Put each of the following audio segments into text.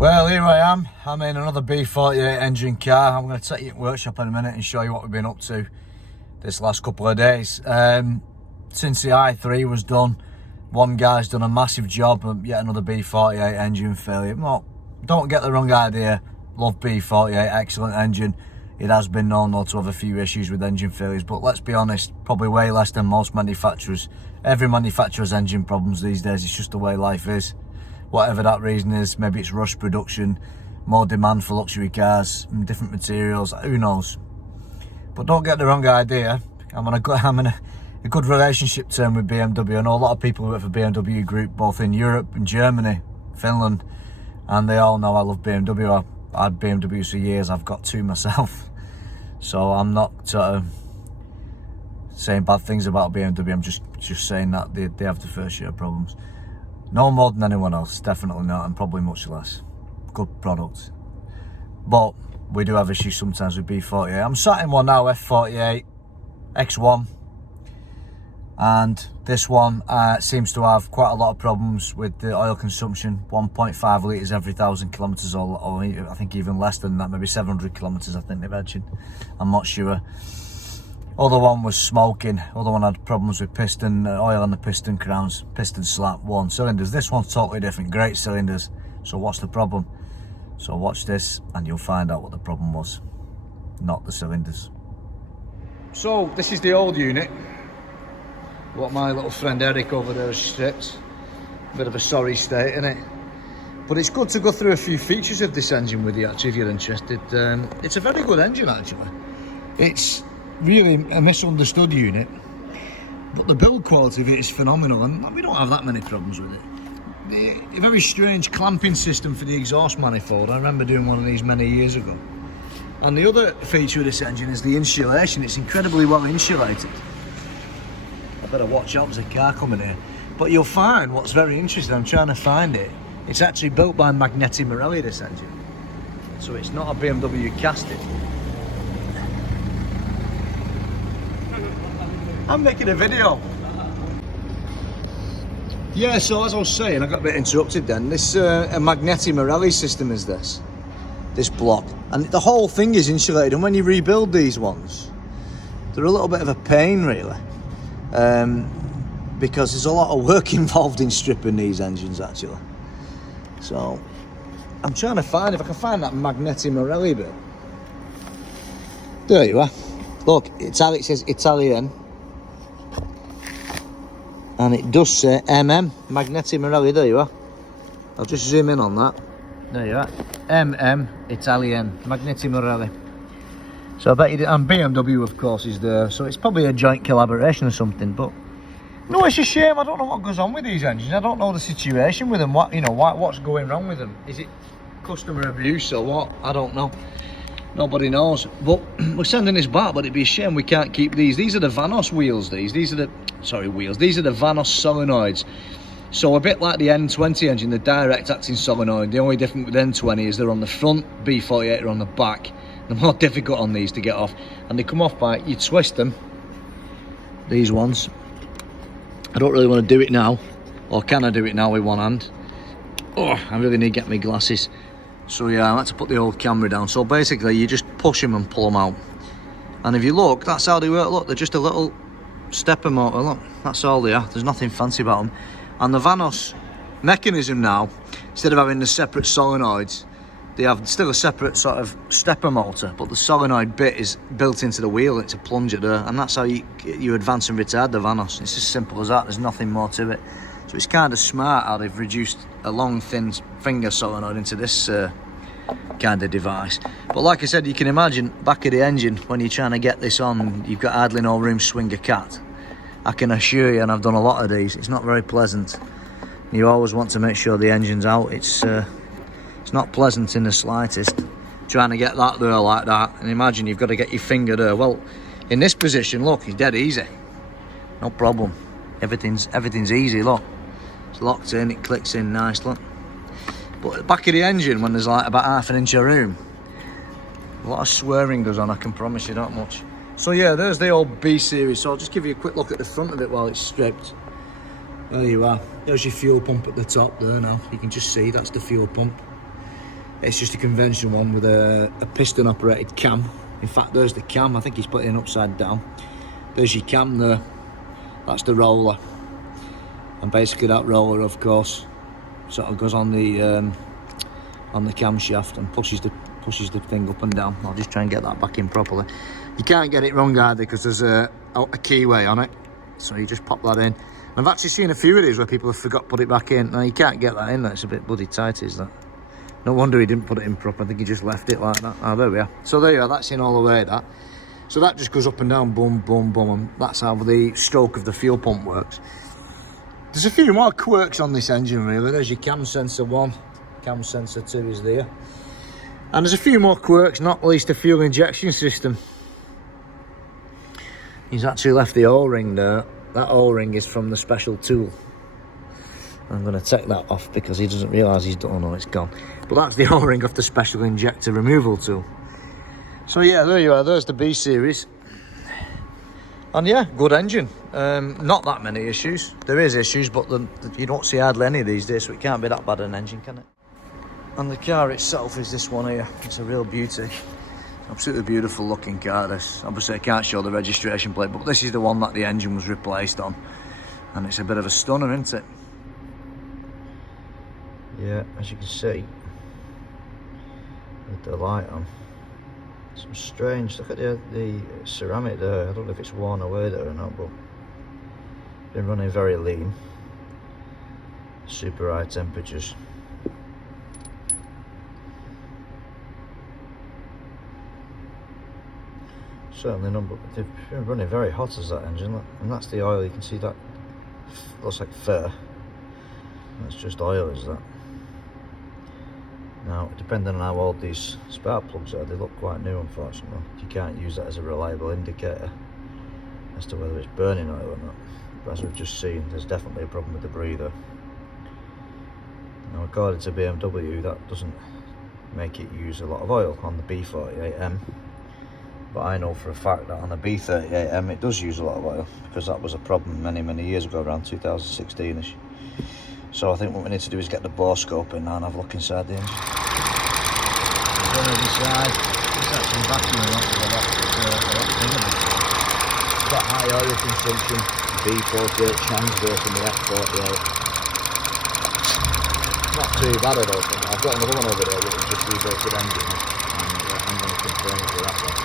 Well, here I am. I'm in another B48 engine car. I'm going to take you to the workshop in a minute and show you what we've been up to this last couple of days. Since the i3 was done, one guy's done a massive job of yet another B48 engine failure. No, don't get the wrong idea. Love B48, excellent engine. It has been known though to have a few issues with engine failures, but let's be honest, probably way less than most manufacturers. Every manufacturer's engine problems these days. It's just the way life is. Whatever that reason is, maybe it's rush production, more demand for luxury cars, different materials, who knows. But don't get the wrong idea. I'm in a good relationship term with BMW. I know a lot of people who work for BMW Group, both in Europe and Germany, Finland, and they all know I love BMW. I've had BMWs for years. I've got two myself. So I'm not saying bad things about BMW. I'm just saying that they have the first share of problems. No more than anyone else, definitely not, and probably much less. Good product. But we do have issues sometimes with B48. I'm sat in one now, F48 X1. And this one seems to have quite a lot of problems with the oil consumption. 1.5 litres every 1,000 kilometres, or I think even less than that, maybe 700 kilometres I think they mentioned. I'm not sure. Other one was smoking. Other one had problems with piston oil on the piston crowns, piston slap, one cylinders. This one's totally different, great cylinders. So what's the problem? So watch this and you'll find out what the problem was, not the cylinders. So this is the old unit, what my little friend Eric over there has stripped. Bit of a sorry state, isn't it? But it's good to go through a few features of this engine with you actually if you're interested. It's a very good engine actually. It's really a misunderstood unit, but the build quality of it is phenomenal, and we don't have that many problems with it. A very strange clamping system for the exhaust manifold. I remember doing one of these many years ago. And the other feature of this engine is the insulation. It's incredibly well insulated. I better watch out, there's a car coming here. But you'll find what's very interesting, I'm trying to find it, it's actually built by Magneti Marelli, this engine. So it's not a BMW casting. I'm making a video. Yeah, so as I was saying, I got a bit interrupted then. This a Magneti Marelli system is this block, and the whole thing is insulated. And when you rebuild these ones, they're a little bit of a pain, really, because there's a lot of work involved in stripping these engines actually. So I'm trying to find if I can find that Magneti Marelli bit. There you are. Look, it says Italian. And it does say MM, Magneti Marelli, there you are. I'll just zoom in on that. There you are. MM, Italian, Magneti Marelli. So I bet you did, and BMW of course is there, so it's probably a joint collaboration or something, but no, it's a shame. I don't know what goes on with these engines. I don't know the situation with them, what's going wrong with them. Is it customer abuse or what? I don't know. Nobody knows, but we're sending this back, but it'd be a shame we can't keep these. These are the Vanos wheels, these are the Vanos solenoids. So a bit like the N20 engine, the direct acting solenoid, the only difference with N20 is they're on the front, B48 are on the back. They're more difficult on these to get off, and they come off by, you twist them, these ones. I don't really want to do it now, or can I do it now with one hand? Oh, I really need to get my glasses. So yeah, I had to put the old camera down. So basically you just push them and pull them out. And if you look, that's how they work. Look, they're just a little stepper motor, look. That's all they are. There's nothing fancy about them. And the Vanos mechanism now, instead of having the separate solenoids, they have still a separate sort of stepper motor, but the solenoid bit is built into the wheel. It's a plunger there, and that's how you advance and retard the Vanos. It's as simple as that. There's nothing more to it. So it's kind of smart how they've reduced a long, thin finger solenoid into this kind of device. But like I said, you can imagine back of the engine when you're trying to get this on, you've got hardly no room to swing a cat. I can assure you, and I've done a lot of these, it's not very pleasant. You always want to make sure the engine's out. It's not pleasant in the slightest. Trying to get that there like that, and imagine you've got to get your finger there. Well, in this position, look, it's dead easy. No problem. Everything's easy, look. It's locked in, it clicks in nice, look. But at the back of the engine, when there's like about half an inch of room, a lot of swearing goes on, I can promise you that much. So yeah, there's the old B series. So I'll just give you a quick look at the front of it while it's stripped. There you are. There's your fuel pump at the top there now. You can just see that's the fuel pump. It's just a conventional one with a piston operated cam. In fact, there's the cam. I think he's put it in upside down. There's your cam there. That's the roller. And basically that roller, of course, sort of goes on the camshaft and pushes the thing up and down. I'll just try and get that back in properly. You can't get it wrong either because there's a keyway on it. So you just pop that in. I've actually seen a few of these where people have forgot to put it back in. Now you can't get that in there. It's a bit bloody tight, is that? No wonder he didn't put it in proper. I think he just left it like that. Oh, there we are. So there you are. That's in all the way, that. So that just goes up and down, boom, boom, boom. And that's how the stroke of the fuel pump works. There's a few more quirks on this engine, really. There's your cam sensor 1. Cam sensor 2 is there. And there's a few more quirks, not least the fuel injection system. He's actually left the O-ring there. That O-ring is from the special tool. I'm going to take that off because he doesn't realise he's done. Oh no, it's gone. But that's the O-ring of the special injector removal tool. So yeah, there you are. There's the B series. And yeah, good engine. Not that many issues. There is issues, but you don't see hardly any these days, so it can't be that bad an engine, can it? And the car itself is this one here. It's a real beauty. Absolutely beautiful looking car, this. Obviously I can't show the registration plate, but this is the one that the engine was replaced on. And it's a bit of a stunner, isn't it? Yeah, as you can see, with the light on. Some strange, look at the ceramic there. I don't know if it's worn away there or not, but been running very lean. Super high temperatures. Certainly not, but they've been running very hot as that engine, look. And that's the oil. You can see that looks like fur. That's just oil, is that? Now, depending on how old these spark plugs are, they look quite new, unfortunately. You can't use that as a reliable indicator as to whether it's burning oil or not. But as we've just seen, there's definitely a problem with the breather. Now, according to BMW, that doesn't make it use a lot of oil on the B48M. But I know for a fact that on the B38M it does use a lot of oil, because that was a problem many years ago, around 2016ish. So I think what we need to do is get the bore scope in now and have a look inside the engine. Going inside, it's actually vacuuming off the last thing of it. It's got high oil consumption, B48 transverse in the F48. Not too bad, I don't think. I've got another one over there which is just rebuilt engine, and I'm going to confirm it with that one.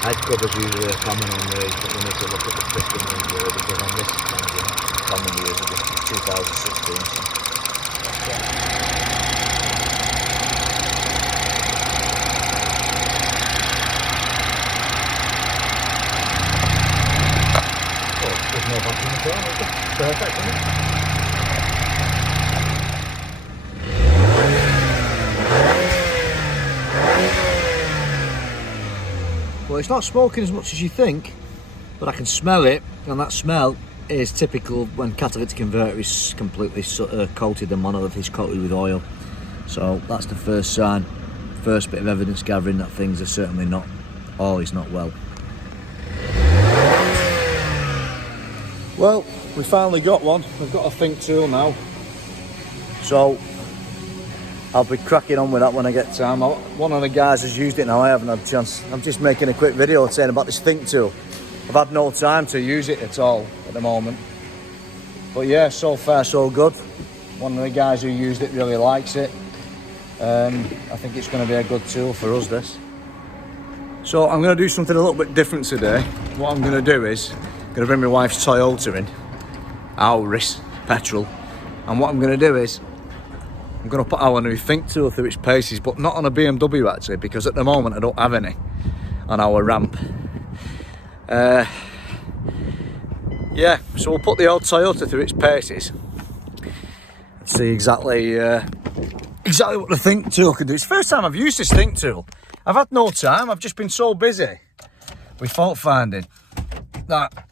Head cover's usually a common on these, but we need to look at the piston rings here, because on this engine, common years ago, 2016. Oh, there's no vacuum at all, is there? Perfect, isn't it? Well, it's not smoking as much as you think, but I can smell it, and that smell is typical when catalytic converter is completely coated, the monolith is coated with oil. So that's the first sign, first bit of evidence gathering that things are certainly not, all is not well. Well, we finally got one. We've got a Thinktool now. So I'll be cracking on with that when I get time. One of the guys has used it now, I haven't had a chance. I'm just making a quick video saying about this Thinktool. I've had no time to use it at all at the moment. But yeah, so far so good. One of the guys who used it really likes it. I think it's going to be a good tool for us, this. So I'm going to do something a little bit different today. What I'm going to do is, I'm going to bring my wife's Toyota in. Auris, petrol. And what I'm going to do is, I'm going to put our new Thinktool through its paces, but not on a BMW actually, because at the moment I don't have any on our ramp. Yeah, so we'll put the old Toyota through its paces and see exactly what the Thinktool can do. It's the first time I've used this Thinktool. I've had no time, I've just been so busy with fault finding that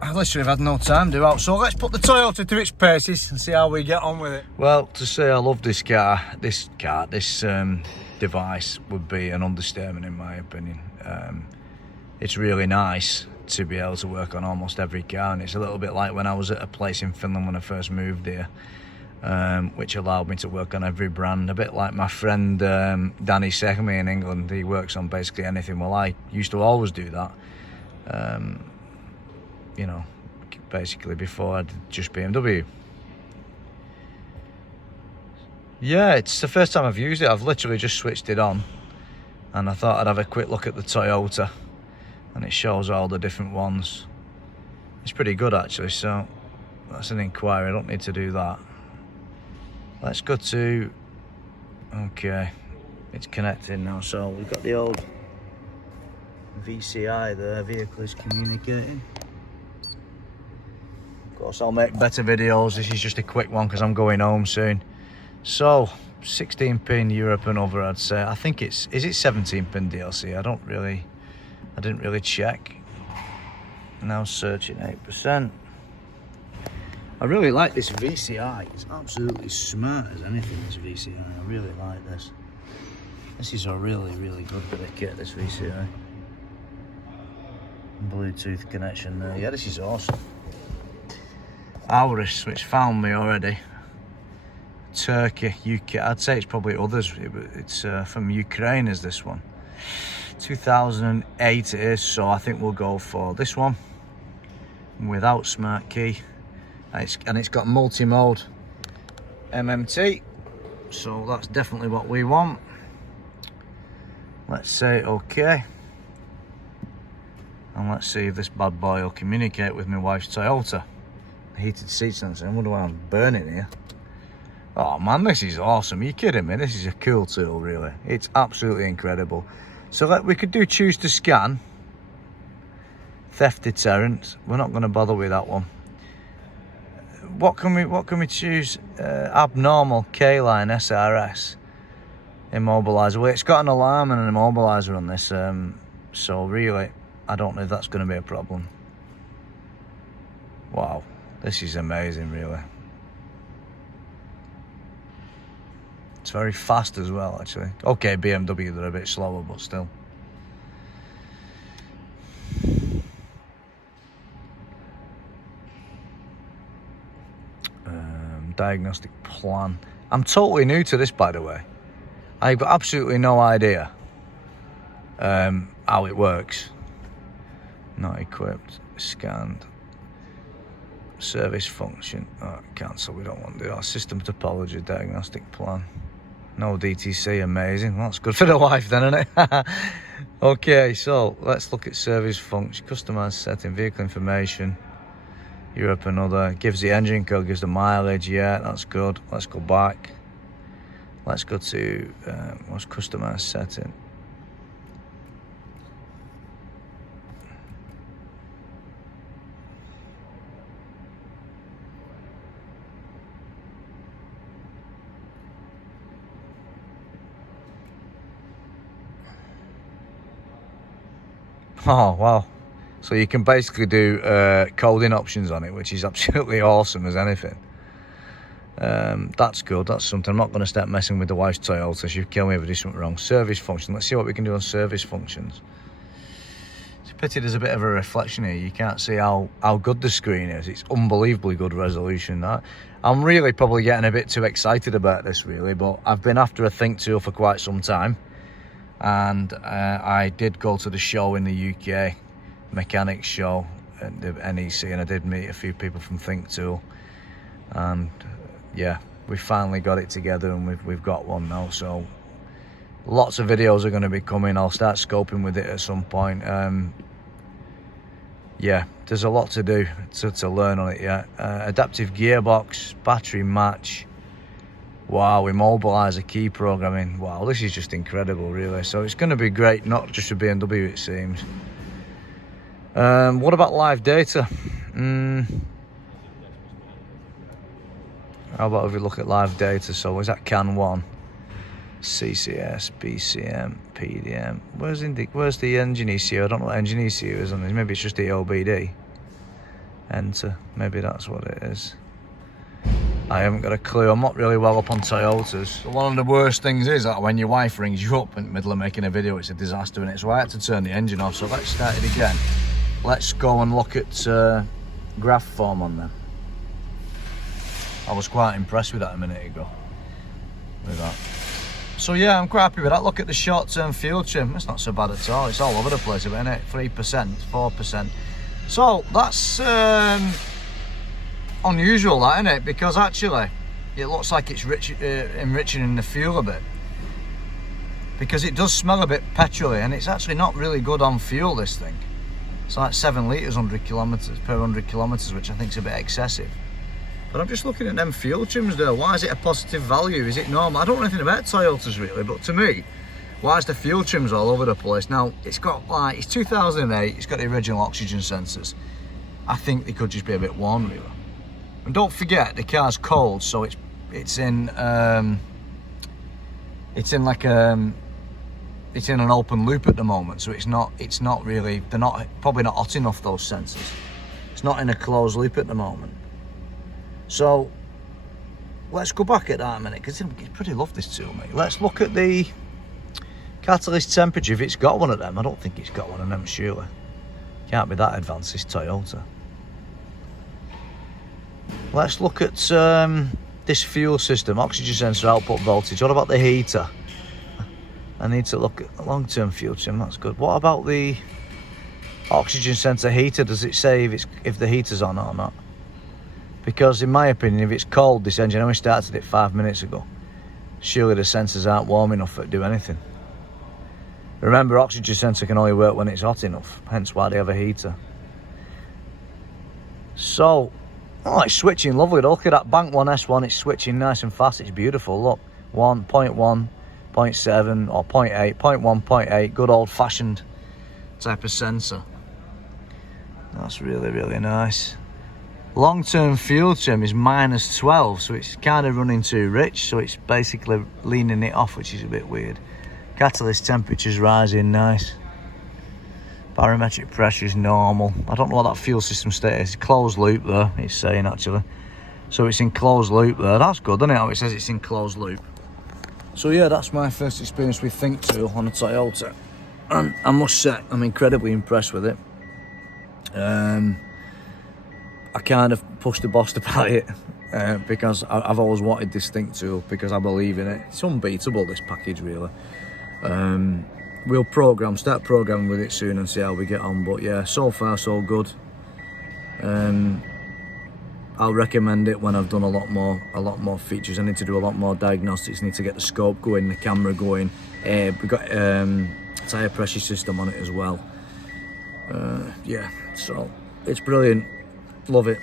I literally have had no time to do out. So let's put the Toyota through its paces and see how we get on with it. Well, to say I love this device would be an understatement in my opinion. It's really nice to be able to work on almost every car, and it's a little bit like when I was at a place in Finland when I first moved here. which allowed me to work on every brand, a bit like my friend Danny Sehmi in England. He works on basically anything. Well, I used to always do that, you know, basically before I did just BMW. Yeah, it's the first time I've used it. I've literally just switched it on, and I thought I'd have a quick look at the Toyota, and it shows all the different ones. It's pretty good actually, so that's an inquiry. I don't need to do that. Let's go to, okay, it's connecting now. So we've got the old VCI there, vehicle is communicating. Of course, I'll make better videos. This is just a quick one because I'm going home soon. So 16 pin Europe and over, I'd say. I think is it 17 pin DLC? I didn't really check. Now searching 8%. I really like this VCI. It's absolutely smart as anything, this VCI. I really like this. This is a really good bit of kit, this VCI. Bluetooth connection there. Yeah, this is awesome. Auris, which found me already. Turkey, UK. I'd say it's probably others. It's from Ukraine, is this one. 2008 it is, so I think we'll go for this one. Without smart key. And it's got multi-mode MMT, so that's definitely what we want. Let's say okay, and let's see if this bad boy will communicate with my wife's Toyota. Heated seat sensor. I wonder why I'm burning here. Oh man, this is awesome. Are you kidding me? This is a cool tool, really. It's absolutely incredible. So we could do choose to scan, theft deterrent. We're not going to bother with that one. What can we choose? Abnormal K-line SRS immobilizer. Well, it's got an alarm and an immobilizer on this, so really I don't know if that's going to be a problem. Wow, this is amazing, really. It's very fast as well, actually. Okay, BMW, they're a bit slower, but still. Diagnostic plan. I'm totally new to this, by the way. I've got absolutely no idea how it works. Not equipped. Scanned. Service function. Oh, cancel. We don't want to do that. System topology. Diagnostic plan. No DTC. Amazing. Well, that's good for the wife then, isn't it? Okay, so let's look at service function. Customized setting. Vehicle information. Europe and other. Gives the engine code, gives the mileage. Yeah, that's good. Let's go back. Let's go to what's customized setting. Oh wow. So you can basically do coding options on it, which is absolutely awesome as anything. That's good. That's something. I'm not going to start messing with the wife's Toyota. She'll kill me if I do something wrong. Service function. Let's see what we can do on service functions. It's a pity there's a bit of a reflection here. You can't see how good the screen is. It's unbelievably good resolution. I'm really probably getting a bit too excited about this, really. But I've been after a Thinktool for quite some time. And I did go to the show in the UK. Mechanics show at the NEC, and I did meet a few people from Thinktool, and yeah, we finally got it together, and we've got one now. So lots of videos are going to be coming. I'll start scoping with it at some point. Yeah, there's a lot to do to learn on it yet. Adaptive gearbox, battery match. Wow, immobilizer, key programming. Wow, this is just incredible, really. So it's going to be great, not just for BMW, it seems. What about live data? How about if we look at live data? So is that CAN 1, CCS, BCM, PDM? Where's the engine ECU? I don't know what engine ECU is on this. Maybe it's just the OBD. Enter. Maybe that's what it is. I haven't got a clue. I'm not really well up on Toyotas. So one of the worst things is that when your wife rings you up in the middle of making a video, it's a disaster, and so I had to turn the engine off. So let's start it again. Let's go and look at graph form on them. I was quite impressed with that a minute ago. With that. So yeah, I'm quite happy with that. Look at the short-term fuel trim. It's not so bad at all. It's all over the place, isn't it? 3%, 4%. So that's unusual, that, isn't it? Because actually, it looks like it's enriching in the fuel a bit. Because it does smell a bit petrol-y, and it's actually not really good on fuel, this thing. It's like 7 litres 100 kilometres per 100 kilometres, which I think is a bit excessive. But I'm just looking at them fuel trims there. Why is it a positive value? Is it normal? I don't know anything about Toyotas really, but to me, why is the fuel trims all over the place? Now, it's got like, it's 2008, it's got the original oxygen sensors. I think they could just be a bit worn really. And don't forget, the car's cold, so it's in an open loop at the moment, so it's not really, they're probably not hot enough, those sensors. It's not in a closed loop at the moment. So let's go back at that a minute, because it's pretty lovely, this tool, mate. Let's look at the catalyst temperature, if it's got one of them. I don't think it's got one of them, surely. Can't be that advanced, this Toyota. Let's look at this fuel system, oxygen sensor, output voltage. What about the heater? I need to look at long-term fuel trim, that's good. What about the oxygen sensor heater? Does it say if the heater's on or not? Because in my opinion, if it's cold, this engine only started it 5 minutes ago. Surely the sensors aren't warm enough to do anything. Remember, oxygen sensor can only work when it's hot enough, hence why they have a heater. So, oh, it's switching lovely. Look at that bank 1S1, it's switching nice and fast, it's beautiful. Look, 1, 0.1, 0.7 or 0.8, 0.1, 0.8, good old fashioned type of sensor. That's really, really nice. Long-term fuel trim is -12, so it's kind of running too rich, so it's basically leaning it off, which is a bit weird. Catalyst temperature's rising, nice. Barometric pressure is normal. I don't know what that fuel system state is. Closed loop there, it's saying actually. So it's in closed loop there. That's good, isn't it? How it says it's in closed loop. So yeah, that's my first experience with Thinktool on a Toyota. And I must say, I'm incredibly impressed with it. I kind of pushed the boss to buy it because I've always wanted this Thinktool because I believe in it. It's unbeatable, this package, really. We'll start programming with it soon and see how we get on. But yeah, so far so good. I'll recommend it when I've done a lot more features. I need to do a lot more diagnostics. I need to get the scope going, the camera going. We've got tyre pressure system on it as well. Yeah, so it's brilliant. Love it.